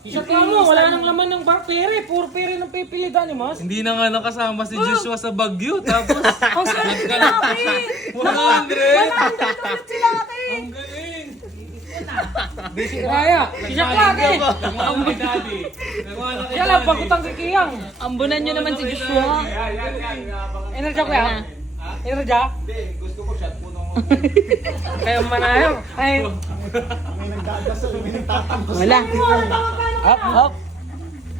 Isa ka mo, wala nang laman ng pere. Puro pere ng pipilitan ni Mas. Hindi na nga nakasama si Joshua sa Baguio. Tapos, Ang swerte ni Laki! 100! 100 ulit si Laki! Ang galing! Si Raya, isa ka ke. Nagawa kay Daddy. Nagawa na kay Siya lang, Daddy. pagkutang kikiyang. Ambunan nyo naman si Joshua. Energy ko yan. Energy? Hindi, gusto ko shot puno. Kaya manayo. Ay, Wala. Up, up.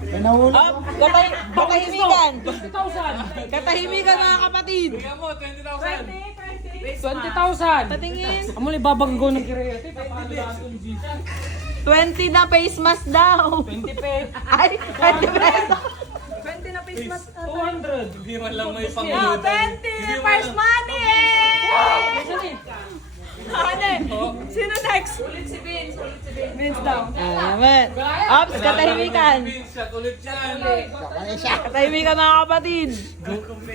Up, katahimikan. 20,000. Katahimikan mga kapatid. Bigyan mo, 20,000. 20,000. Patingin. Amo li babanggo ng kirete. 20 na face mask daw. 20 pe. Ay, 20 pesos. 20 na face mask. 200. Hindi man lang may Oh, pangulutan. 20! First money! Sino next? Ulit si Vince. Vince daw. Naman. Ops, katahimikan. Shot ulit yan. Katahimikan mga kapatid.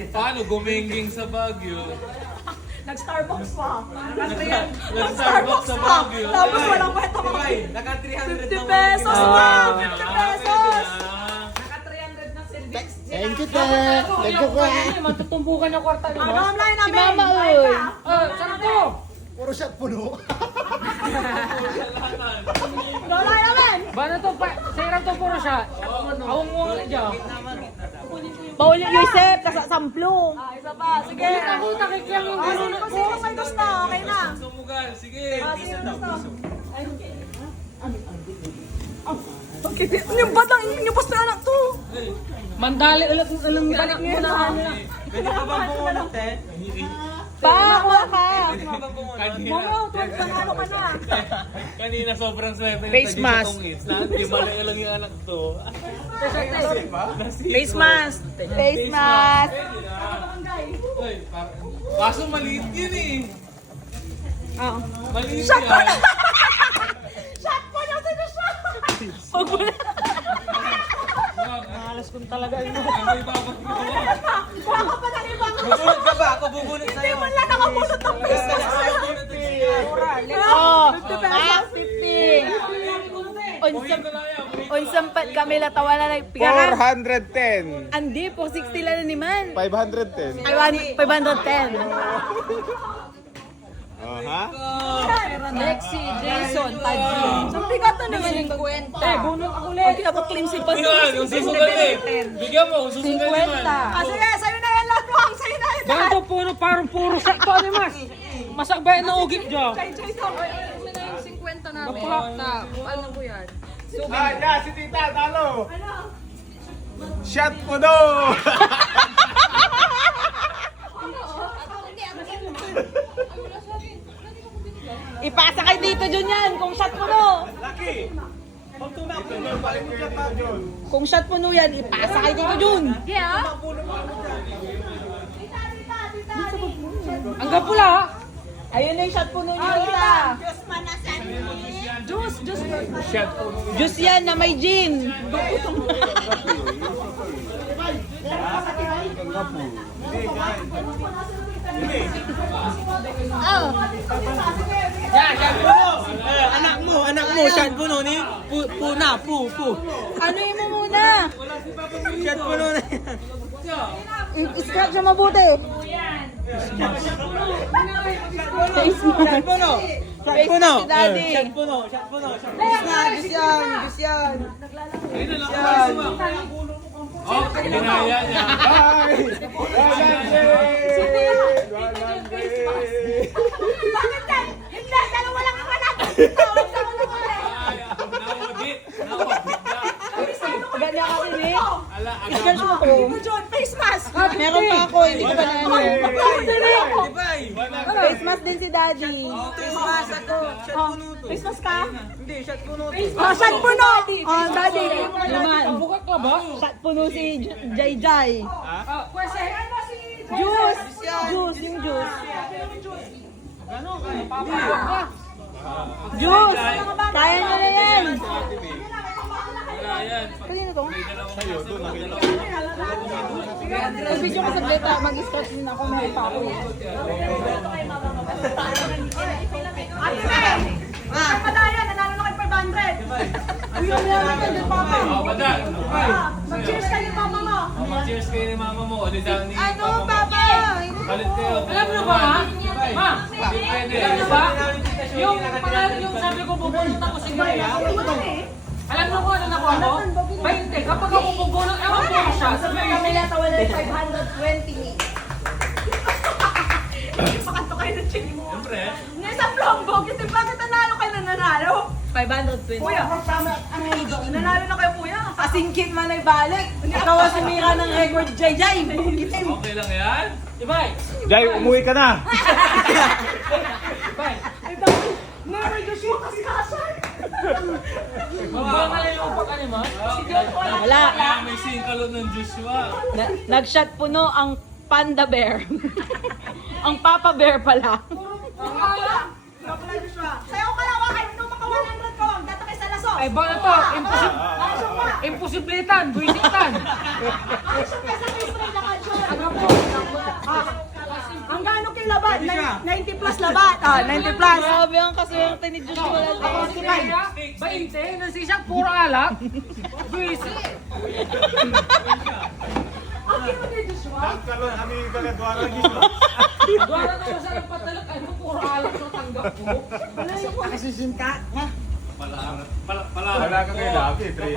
Paano guminging sa Baguio? Nag-Starbucks pa. Nag-Starbucks sa Baguio. Tapos walang kwenta mga Naka 300 50 pesos pa! 50 pesos! Thank you, te. Thank you, kuya. Matutumbukan ng kwarta ni Ano Mas. ang line Si namin? Mama, uy. Saan to? Puro shot puno. Ano line namin? Bana to pa? Sira to puro siya. Awang mo ulit dyan. Pauli Yosef, kasamplong. Isa pa, sige. Ako takikiyang yung gulo na Sino may gusto? Okay na. Sumugal, sige. Sino gusto? Okay, yung batang yung basta anak to. Mandali ulit alam balik mo na. Pwede ka bang pumunod, te? Pa, kuha ka. Kanina, Ano ka na? kanina sobrang swerte Face mask. Di balik lang yung anak to. Face mask. Face mask. Uy, kaso maliit yun eh. Oo. Maliit yan. Shot po niya sino siya? Huwag mo na. Malas kong talaga yun. May babag ko. Kuha ka pa ng ibang. Bubunot ka ba? Ako bubunot Hindi sa'yo. mo lang nakabulot ng face mask. Oh, 50 pesos. 50. Unsang pat kami latawa na nagpigaran. 410. Andi po, 60 lang na naman. 510. Ay, 510. Ha? Lexi, Jason, Taji. Sabi ka to naman yung kwenta. Eh, bunot ako ulit. Hindi ako claim si Pag. Bigyan, yung susunod eh. Bigyan mo, yung susunod naman. Sige, sa'yo na yan lang lang. Sa'yo na yan. Baka to puro parang puro sakto ni Mas. Masakbay na ugip dyan. Jason. Yeah, si Tita, talo. Shot puno. Ipasa kay Tito Jun yan, kung shot puno. Laki! Pag tumakbo, balik mo siya pa. Kung shot puno yan, ipasa kay Tito Jun. Ang gapula ha. Ayun na yung shot puno niyo, tita. Juice, juice. Juice yan na may gin. Oh. Anak mo, shot puno ni. Puna, pu. Ano yun mo muna? Shot puno na yan. I-scrap siya mabuti. Face mask. Shot puno. Face mask si Daddy. Shot puno. Juice yan. Oh, kinaya niya. Bye. Bakit yan? Hindi, dalawa lang ang anak. Tawag sa mga Ay, nawagit. Nawagit na. Ganyan ka rin eh. Ala, Iskan mo ko. John, face mask. Meron pa ako, hindi ko pa na ano. Face mask din si Daddy. Face mask ako. Shot puno to. Face mask ka? Hindi, shot puno to. Oh, shot puno. Oh, Daddy. Naman. Bukat ka ba? Shot puno si Jai Jai. Juice. Juice, yung juice. Juice. Kaya nyo na yan. wala yan. Kanino to? Sa'yo, doon nakita. Pag-video ko saglit mag-start din ako may pako. Ate May! Ang madaya, nanalo na kayo 500! Oh, banda. Mag-cheers kayo, mama mo. Oh, mag-cheers kayo ni mama mo. O, di daw ni Ano, papa mo. papa? Palit kayo. Alam niyo ba, ma? Ma, Hindi pwede. alam niyo ba? Yung sabi ko bubunot ako si Gaya. Alam niyo kung ano nakuha ko? 20. Kapag ako bubunot, ewan ko ano siya. Sabi ko, Kami natawa na 520. Pakanto kayo ng chili mo. Siyempre. Ngayon sa plombo, kasi bakit nanalo kayo na nanalo? 520. Kuya, nanalo na kayo kuya. Asingkit man ay balik. Ikaw ang sumira ng record, Jay. Okay lang yan? Ibay! Jay, umuwi ka na. Ibay! Never do shoot kasi kasal. Mabangalilo pa ka ni ma? Wala. Kaya may singkalo ng Joshua. Nag-shot puno ang Panda Bear. Ang Papa Bear pala. Sayo ka lang, wakay mo maka 100 ko. Dito kay sa laso. Ay, ba na to? Imposibilitan, buwisitan. Ang gano'n kay labat? 90 plus labat. 90 plus. Grabe ang kaswerte ni Joshua. Ako si Kaya, 20, nasi siya, puro alak. Buwisit. Kalon, kami kalagwara dito. Dwara na sa ng patalak, ano, puro alak yung tanggap ko. Wala ka kay Lucky, 300.